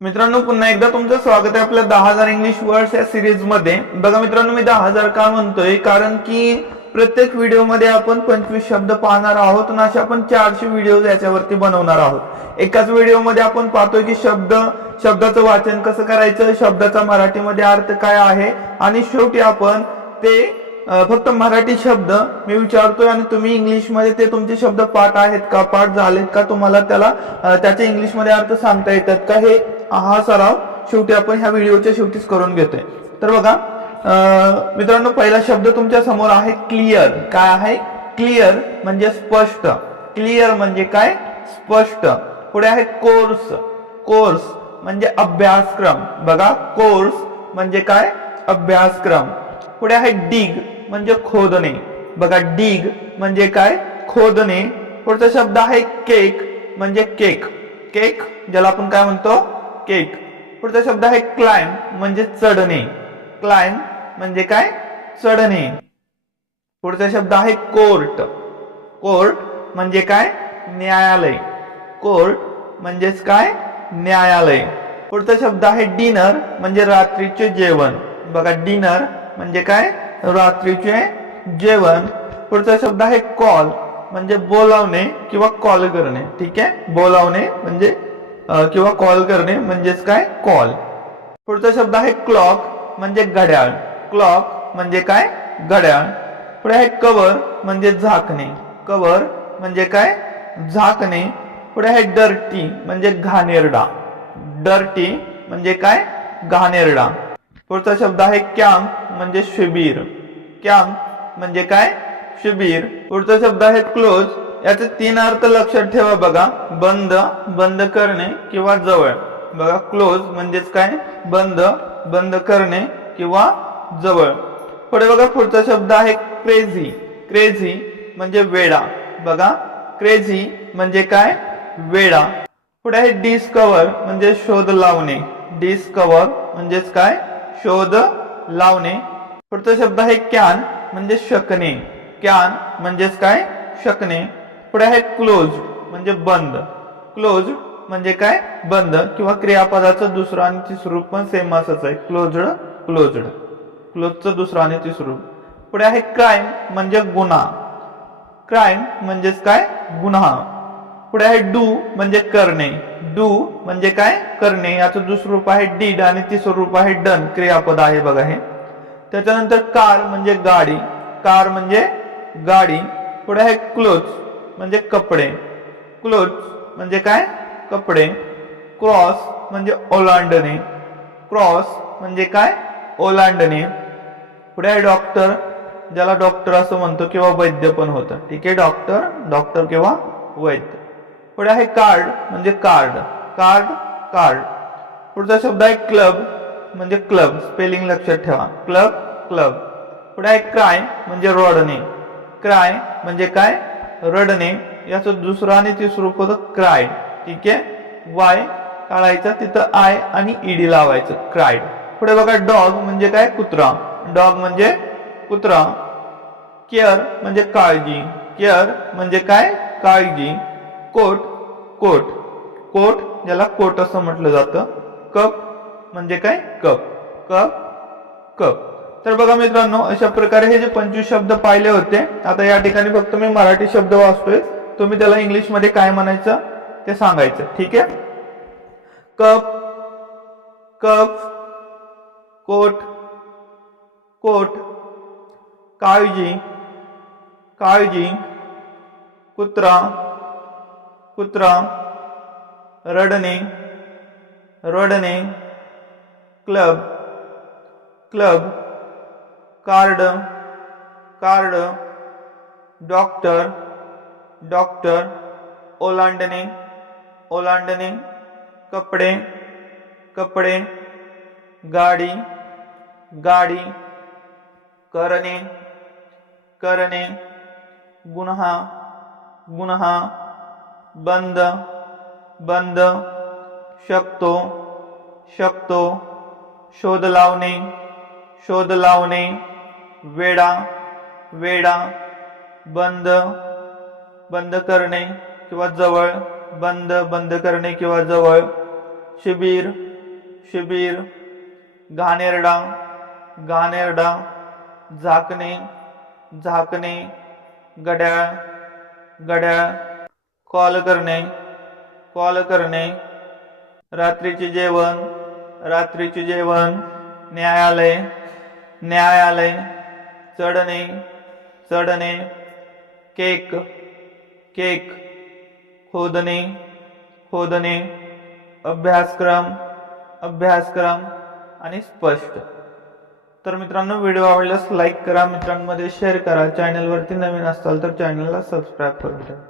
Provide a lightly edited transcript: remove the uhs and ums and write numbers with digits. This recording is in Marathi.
मित्रांनो, पुन्हा एकदा तुमचं स्वागत आहे आपल्या 10,000 इंग्लिश वर्ड्स या सिरीज मध्ये। बघा मित्रांनो, मी 10,000 का म्हणतोय, कारण की प्रत्येक व्हिडिओ मध्ये आपण 25 शब्द पाहणार आहोत आणि असे आपण 400 व्हिडिओ याच्यावरती बनवणार आहोत। एकाच व्हिडिओ मध्ये आपण पाहतोय की शब्दाचं वाचन कसं करायचं, शब्दाचा मराठीमध्ये अर्थ काय आहे, आणि शेवटी आपण ते फक्त मराठी शब्द मी विचारतोय आणि तुम्ही इंग्लिश मध्ये ते तुमचे शब्द पाठ आहेत का, पाठ झालेत का, तुम्हाला त्याचे इंग्लिश मध्ये अर्थ सांगता येतात का, हे हा सराव शेवटी आपण ह्या व्हिडिओच्या शेवटीच करून घेतोय। तर बघा मित्रांनो, पहिला शब्द तुमच्या समोर आहे क्लिअर। काय आहे? क्लिअर म्हणजे स्पष्ट। क्लिअर म्हणजे काय? स्पष्ट। पुढे आहे कोर्स। कोर्स म्हणजे अभ्यासक्रम। बघा, कोर्स म्हणजे काय? अभ्यासक्रम। पुढे आहे डिग म्हणजे खोदणे। बघा, डिग म्हणजे काय? खोदणे। पुढचा शब्द आहे केक म्हणजे केक। केक ज्याला आपण काय म्हणतो? केक। पुढचा शब्द आहे क्लाइंब म्हणजे चढणे। क्लाइंब म्हणजे काय? चढणे। पुढचा शब्द आहे कोर्ट। कोर्ट म्हणजे काय? न्यायालय। कोर्ट म्हणजेच काय? न्यायालय। पुढचा शब्द आहे डिनर म्हणजे रात्रीचे जेवण। बघा, डिनर म्हणजे काय? रात्रीचे जेवण। पुढचा शब्द आहे कॉल म्हणजे बोलावणे किंवा कॉल करणे। ठीक आहे, बोलावणे म्हणजे किंवा कॉल करणे म्हणजेच काय? कॉल। पुढचा शब्द आहे क्लॉक म्हणजे घड्याळ। क्लॉक म्हणजे काय? घड्याळ। पुढे आहे कव्हर म्हणजे झाकणे। कव्हर म्हणजे काय? झाकणे। पुढे आहे डर्टी म्हणजे घाणेरडा। डर्टी म्हणजे काय? घाणेरडा। पुढचा शब्द आहे कॅम्प म्हणजे शिबिर। कॅम्प म्हणजे काय? शिबिर। पुढचा शब्द आहे क्लोज। याचे 3 अर्थ लक्षात ठेवा। बघा, बंद, बंद करणे किंवा जवळ। बघा, क्लोज म्हणजेच काय? बंद, बंद करणे किंवा जवळ। पुढे बघा, पुढचा शब्द आहे क्रेझी। क्रेझी म्हणजे वेडा। बघा, क्रेझी म्हणजे काय? वेडा। पुढे आहे डिस्कवर म्हणजे शोध लावणे। डिस्कवर म्हणजेच काय? शोध लावणे। पुढचा शब्द आहे कॅन म्हणजे शकणे। कॅन म्हणजेच काय? शकणे। पुढे आहे क्लोज म्हणजे बंद। क्लोज म्हणजे काय? बंद, किंवा क्रियापदाचं दुसरं आणि तिसरं रूप पण सेम असंच आहे, क्लोज्ड, क्लोज्ड। क्लोजचं दुसरं आणि तिसरं रूप। पुढे आहे क्राईम म्हणजे गुन्हा। क्राईम म्हणजेच काय? गुन्हा। पुढे आहे डू म्हणजे करणे। डू म्हणजे काय? करणे। याचं दुसरं रूप आहे डीड आणि तिसरं रूप आहे डन, क्रियापद आहे बघा हे। त्याच्यानंतर कार म्हणजे गाडी। कार म्हणजे गाडी। पुढे आहे क्लोथ म्हणजे कपडे। क्लोथ म्हणजे काय? कपडे। क्रॉस म्हणजे ओलांडणे। क्रॉस म्हणजे काय? ओलांडणे। पुढे आहे डॉक्टर, ज्याला डॉक्टर असं म्हणतो किंवा वैद्य पण होतं। ठीक आहे, डॉक्टर, डॉक्टर किंवा वैद्य। पुढे आहे कार्ड म्हणजे कार्ड। Card, card. पुढचा शब्द आहे क्लब म्हणजे क्लब। स्पेलिंग लक्षात ठेवा, क्लब, क्लब। पुढे आहे क्राय म्हणजे रडणे। क्राय म्हणजे काय? रडणे। याचं दुसरं आणि तिसरं रूप होतं क्राईड। ठीक आहे, वाय काढायचं, तिथं आय आणि ईडी लावायचं, क्राईड। पुढे बघा, डॉग म्हणजे काय? कुत्रा। डॉग म्हणजे कुत्रा। केअर म्हणजे काळजी। केअर म्हणजे काय? काळजी। कोट, कोट, कोट ज्याला कोट असं म्हटलं जातं। कप म्हणजे काय? Cup, cup, cup. तर बघा मित्रांनो, अशा प्रकारे हे जे 25 शब्द पाहिले होते, आता या ठिकाणी फक्त मी मराठी शब्द वाचतोय, तुम्ही त्याला इंग्लिश मध्ये काय म्हणायचं ते सांगायचं। ठीक आहे, कप, कप, कोट, कोट, काळजी, काळजी, कुत्रा, कुत्रा, रडणे, रडणे, club, club, card, card, doctor, doctor, ओलांडणे, ओलांडणे, कपडे, कपडे, गाडी, गाडी, करणे, करणे, गुन्हा, गुन्हा, बंद, बंद, शकतो, शकतो, शोध लावणे, शोध लावणे, वेडा, वेडा, बंद, बंद करणे किंवा जवळ, बंद, बंद करणे किंवा जवळ, शिबिर, शिबिर, घाणेरडा, घाणेरडा, झाकणे, झाकणे, घड्याळ, घड्याळ, कॉल करणे, कॉल करणे, रात्रीचे जेवण, रात्रीचे जेवण, न्यायालय, न्यायालय, चढणे, चढणे, केक, केक, खोदणे, खोदणे, अभ्यासक्रम, अभ्यासक्रम आणि स्पष्ट. तर मित्रांनो, व्हिडिओ आवडल्यास लाईक करा, मित्रांमध्ये शेअर करा. चॅनलवरती नवीन असाल तर चॅनलला सबस्क्राईब करून ठेवा.